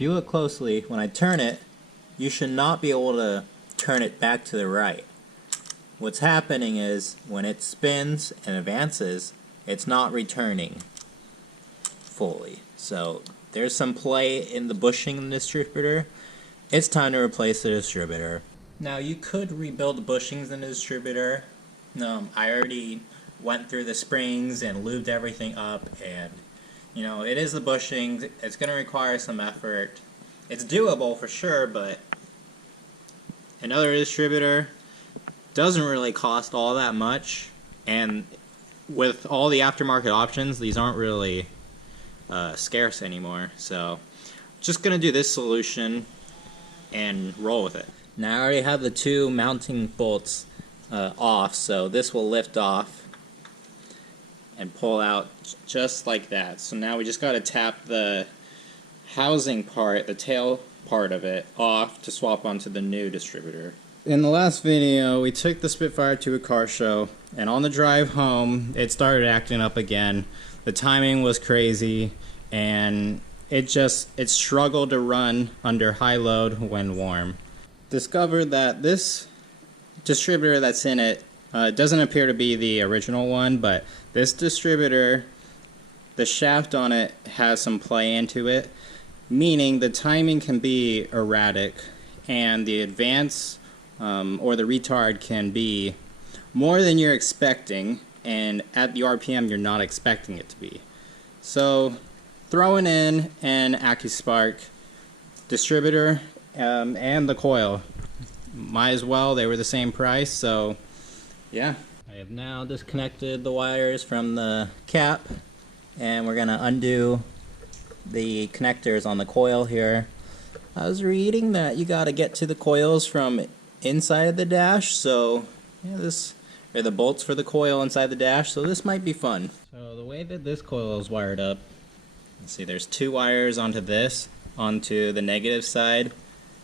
If you look closely, when I turn it, you should not be able to turn it back to the right. What's happening is when it spins and advances, it's not returning fully. So there's some play in the bushing in the distributor. It's time to replace the distributor. Now you could rebuild the bushings in the distributor. I already went through the springs and lubed everything up, and you know, it is the bushings. It's going to require some effort. It's doable for sure, but another distributor doesn't really cost all that much, and with all the aftermarket options, these aren't really scarce anymore. So just going to do this solution and roll with it. Now I already have the two mounting bolts off, so this will lift off and pull out just like that. So now we just got to tap the housing part, the tail part of it, off to swap onto the new distributor. In the last video, we took the Spitfire to a car show, and on the drive home, it started acting up again. The timing was crazy, and it struggled to run under high load when warm. Discovered that this distributor that's in it doesn't appear to be the original one, but this distributor, the shaft on it has some play into it, meaning the timing can be erratic, and the advance or the retard can be more than you're expecting, and at the RPM you're not expecting it to be. So throwing in an AccuSpark distributor and the coil, might as well, they were the same price, so yeah. I have now disconnected the wires from the cap, and we're gonna undo the connectors on the coil here. I was reading that you gotta get to the coils from inside the dash, so yeah, or the bolts for the coil inside the dash, so this might be fun. So the way that this coil is wired up, let's see, there's two wires onto the negative side,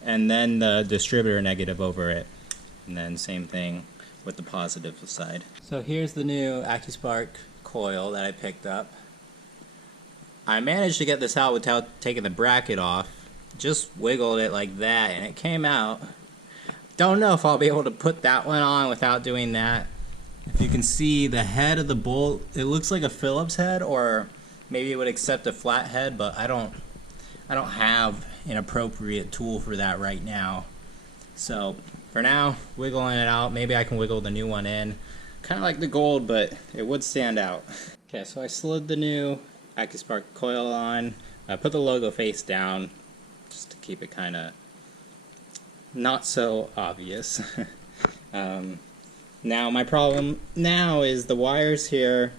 and then the distributor negative over it, and then same thing with the positive side. So here's the new AccuSpark coil that I picked up. I managed to get this out without taking the bracket off. Just wiggled it like that and it came out. Don't know if I'll be able to put that one on without doing that. If you can see the head of the bolt, it looks like a Phillips head, or maybe it would accept a flat head, but I don't have an appropriate tool for that right now. So for now, wiggling it out. Maybe I can wiggle the new one in. Kind of like the gold, but it would stand out. Okay, so I slid the new AccuSpark coil on. I put the logo face down just to keep it kind of not so obvious. Now my problem now is the wires here.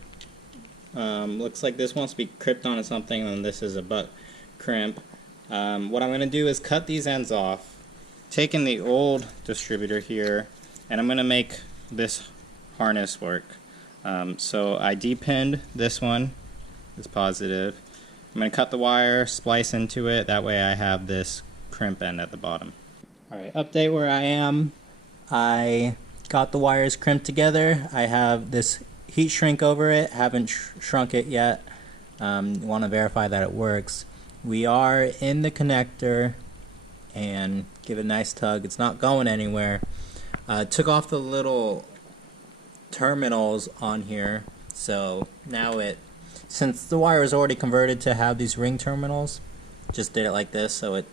Looks like this wants to be crimped onto something, and this is a butt crimp. What I'm going to do is cut these ends off, taking the old distributor here, and I'm going to make this harness work. So I depinned this one, this positive. I'm going to cut the wire, splice into it, that way I have this crimp end at the bottom. Alright, update where I am. I got the wires crimped together. I have this heat shrink over it, haven't shrunk it yet. Want to verify that it works. We are in the connector, and give it a nice tug. It's not going anywhere. Took off the little terminals on here, so now since the wire is already converted to have these ring terminals, just did it like this so it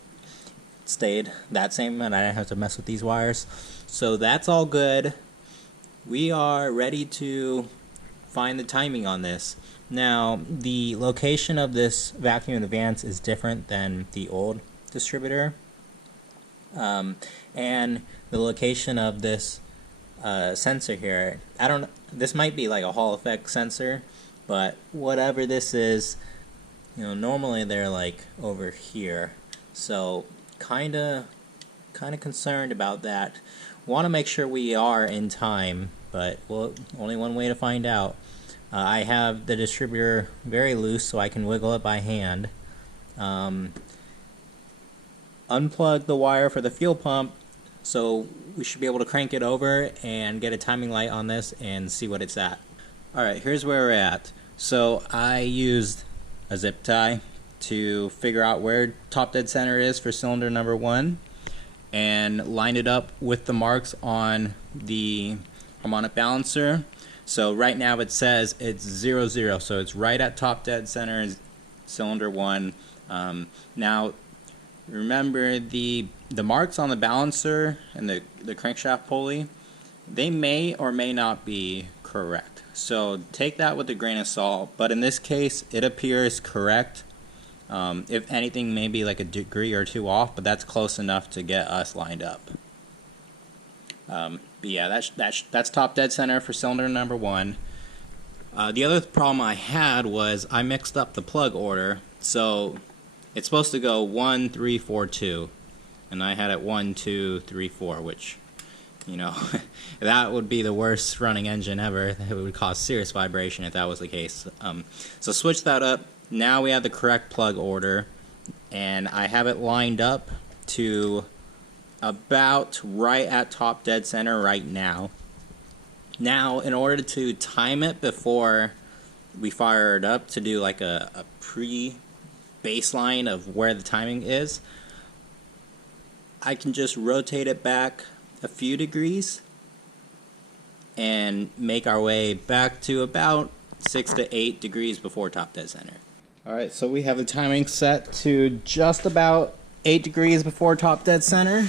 stayed that same, and I didn't have to mess with these wires. So that's all good. We are ready to find the timing on this. Now, the location of this vacuum advance is different than the old distributor, and the location of this sensor here, this might be like a Hall effect sensor, but whatever this is, normally they're like over here, so kinda concerned about that. Want to make sure we are in time, but only one way to find out. I have the distributor very loose, so I can wiggle it by hand. Unplug the wire for the fuel pump, so we should be able to crank it over and get a timing light on this and see what it's at. Alright, here's where we're at. So I used a zip tie to figure out where top dead center is for cylinder number 1 and lined it up with the marks on the harmonic balancer. So right now it says it's 0, 0, so it's right at top dead center, cylinder 1. Now remember the marks on the balancer and the crankshaft pulley, they may or may not be correct. So take that with a grain of salt, but in this case it appears correct. If anything, maybe like a degree or 2 off, but that's close enough to get us lined up. But yeah, that's top dead center for cylinder number 1. The other problem I had was I mixed up the plug order. So it's supposed to go 1, 3, 4, 2, and I had it 1, 2, 3, 4, which, you know, that would be the worst running engine ever. It would cause serious vibration if that was the case. So switch that up. Now we have the correct plug order, and I have it lined up to about right at top dead center right now. Now, in order to time it before we fire it up to do like a pre-baseline of where the timing is, I can just rotate it back a few degrees and make our way back to about 6 to 8 degrees before top dead center. Alright, so we have the timing set to just about 8 degrees before top dead center.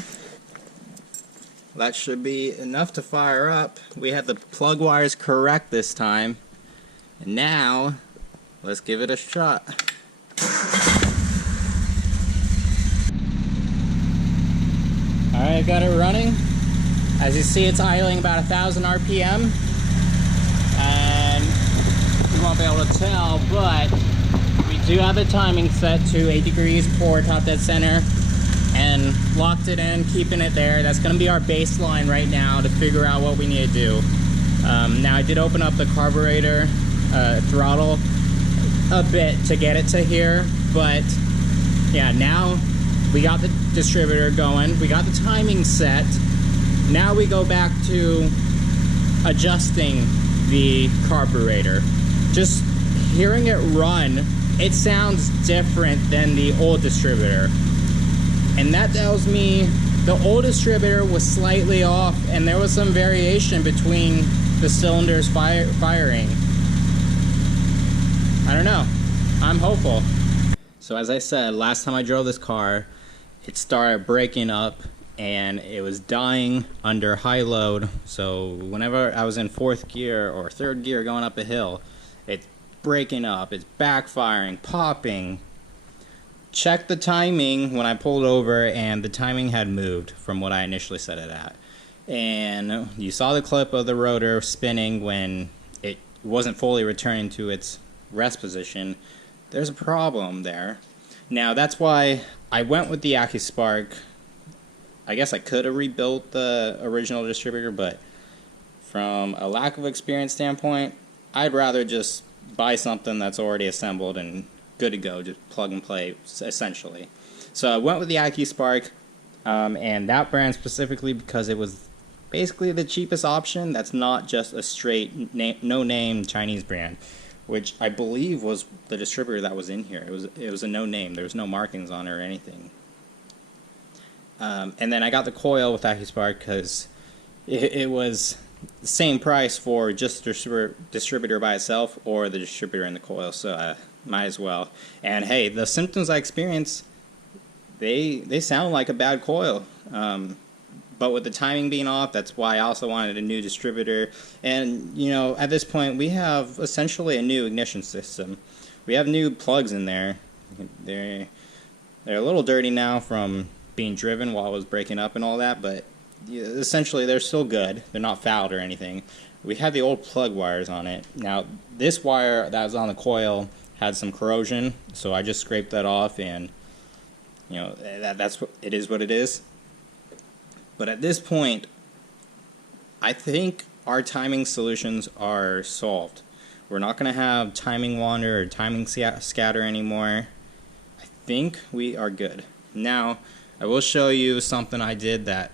That should be enough to fire up. We have the plug wires correct this time. And now, let's give it a shot. Alright, I've got it running. As you see, it's idling about 1,000 RPM. And you won't be able to tell, but we do have the timing set to 8 degrees before top dead center. And locked it in, keeping it there. That's going to be our baseline right now to figure out what we need to do. Now I did open up the carburetor throttle a bit to get it to here, but yeah, now we got the distributor going, we got the timing set. Now we go back to adjusting the carburetor. Just hearing it run, it sounds different than the old distributor. And that tells me the old distributor was slightly off and there was some variation between the cylinders firing. I don't know. I'm hopeful. So as I said, last time I drove this car, it started breaking up and it was dying under high load. So whenever I was in 4th gear or 3rd gear going up a hill, it's breaking up, it's backfiring, popping. Checked the timing when I pulled over, and the timing had moved from what I initially set it at. And you saw the clip of the rotor spinning when it wasn't fully returning to its rest position. There's a problem there. Now that's why I went with the AccuSpark. I guess I could have rebuilt the original distributor, but from a lack of experience standpoint, I'd rather just buy something that's already assembled and good to go, just plug and play, essentially. So I went with the AccuSpark, and that brand specifically because it was basically the cheapest option that's not just a straight no-name Chinese brand, which I believe was the distributor that was in here. It was a no-name. There was no markings on it or anything. And then I got the coil with AccuSpark because it was the same price for just the distributor by itself or the distributor and the coil, so might as well. And hey, the symptoms I experienced, they sound like a bad coil. But with the timing being off, that's why I also wanted a new distributor. And, you know, at this point, we have essentially a new ignition system. We have new plugs in there. They're a little dirty now from being driven while it was breaking up and all that, but essentially they're still good. They're not fouled or anything. We had the old plug wires on it. Now, this wire that was on the coil had some corrosion, so I just scraped that off, and you know, that's what it is. What it is. But at this point, I think our timing solutions are solved. We're not going to have timing wander or timing scatter anymore. I think we are good. Now, I will show you something I did that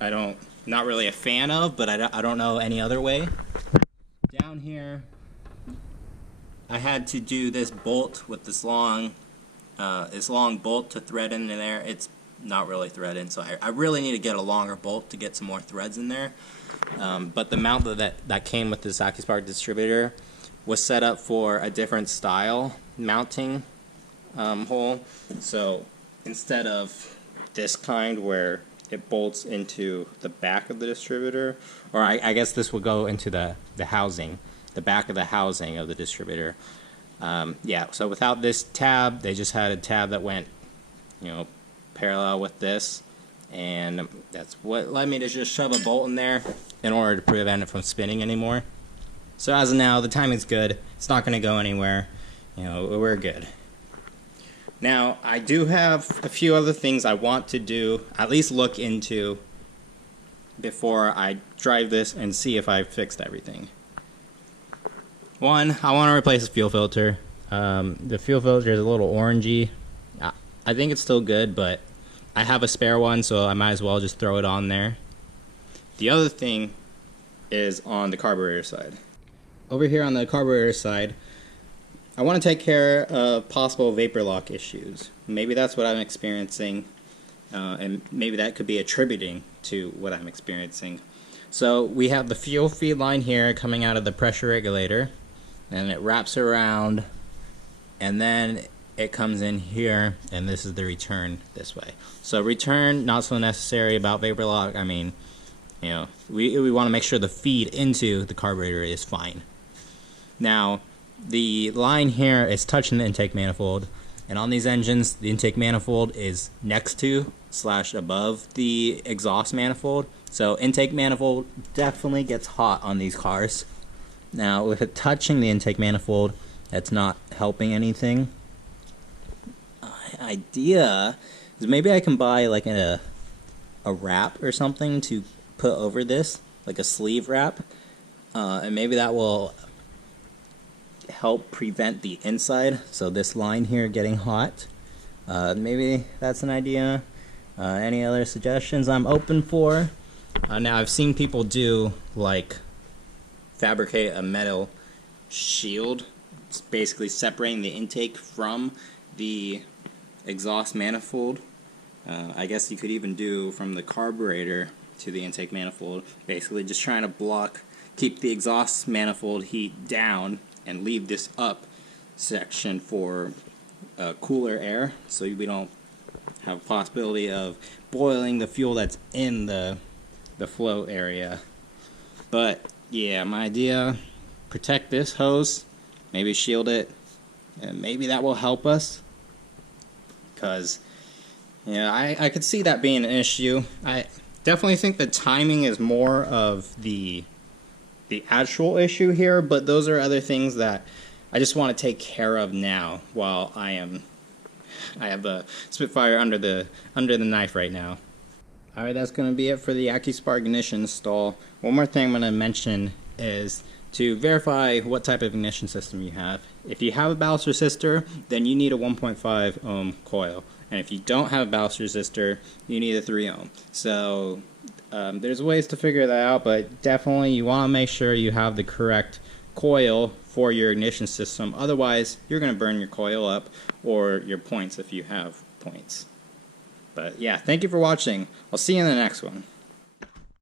not really a fan of, but I don't know any other way. Down here, I had to do this bolt with this long this long bolt to thread in there. It's not really threaded, so I really need to get a longer bolt to get some more threads in there. But the mount that came with this AccuSpark distributor was set up for a different style mounting hole. So instead of this kind where it bolts into the back of the distributor, or I guess this will go into the housing, the back of the housing of the distributor. Yeah, so without this tab, they just had a tab that went, parallel with this, and that's what led me to just shove a bolt in there in order to prevent it from spinning anymore. So as of now, the timing's good. It's not going to go anywhere. We're good. Now, I do have a few other things I want to do, at least look into, before I drive this and see if I've fixed everything. One, I want to replace the fuel filter. The fuel filter is a little orangey. I think it's still good, but I have a spare one, so I might as well just throw it on there. The other thing is on the carburetor side. Over here on the carburetor side, I want to take care of possible vapor lock issues. Maybe that's what I'm experiencing, and maybe that could be attributing to what I'm experiencing. So we have the fuel feed line here coming out of the pressure regulator, and it wraps around, and then it comes in here, and this is the return this way. So return, not so necessary about vapor lock. I mean, we want to make sure the feed into the carburetor is fine. Now, the line here is touching the intake manifold, and on these engines, the intake manifold is next to / above the exhaust manifold. So intake manifold definitely gets hot on these cars. Now, with it touching the intake manifold, that's not helping anything. Idea is maybe I can buy like a wrap or something to put over this, like a sleeve wrap, and maybe that will help prevent the inside, so this line here getting hot. Maybe that's an idea. Any other suggestions I'm open for? Now, I've seen people do like fabricate a metal shield. It's basically separating the intake from the exhaust manifold. I guess you could even do from the carburetor to the intake manifold, basically just trying to keep the exhaust manifold heat down and leave this up section for cooler air, so we don't have a possibility of boiling the fuel that's in the flow area. But yeah, my idea, protect this hose, maybe shield it, and maybe that will help us. Because I could see that being an issue. I definitely think the timing is more of the actual issue here, but those are other things that I just want to take care of now while I have the Spitfire under the knife right now. Alright, that's going to be it for the AccuSpark ignition install. One more thing I'm going to mention is to verify what type of ignition system you have. If you have a ballast resistor, then you need a 1.5 ohm coil. And if you don't have a ballast resistor, you need a 3 ohm. So there's ways to figure that out, but definitely you want to make sure you have the correct coil for your ignition system. Otherwise, you're going to burn your coil up, or your points if you have points. But yeah, thank you for watching. I'll see you in the next one.